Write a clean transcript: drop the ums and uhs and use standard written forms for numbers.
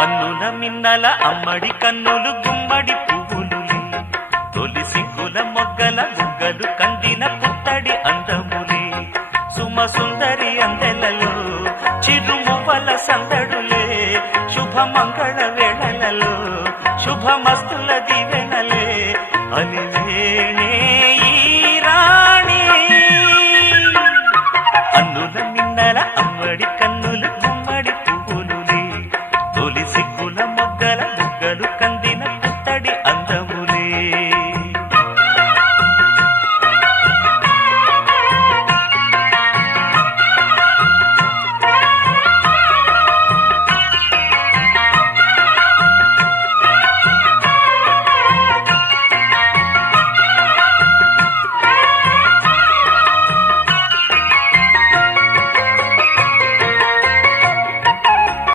అన్నుల మిన్నల అమ్మడి కన్నులు గుమ్మడి పువ్వులులే తొలి సిగ్గుల మొగ్గల బుగ్గలు కందిన పుత్తడి అందములే సుమ సుందరి అందెలలో చిరుమువ్వల సందడులే శుభ మంగళ వేళలలో శుభమస్తుల దివె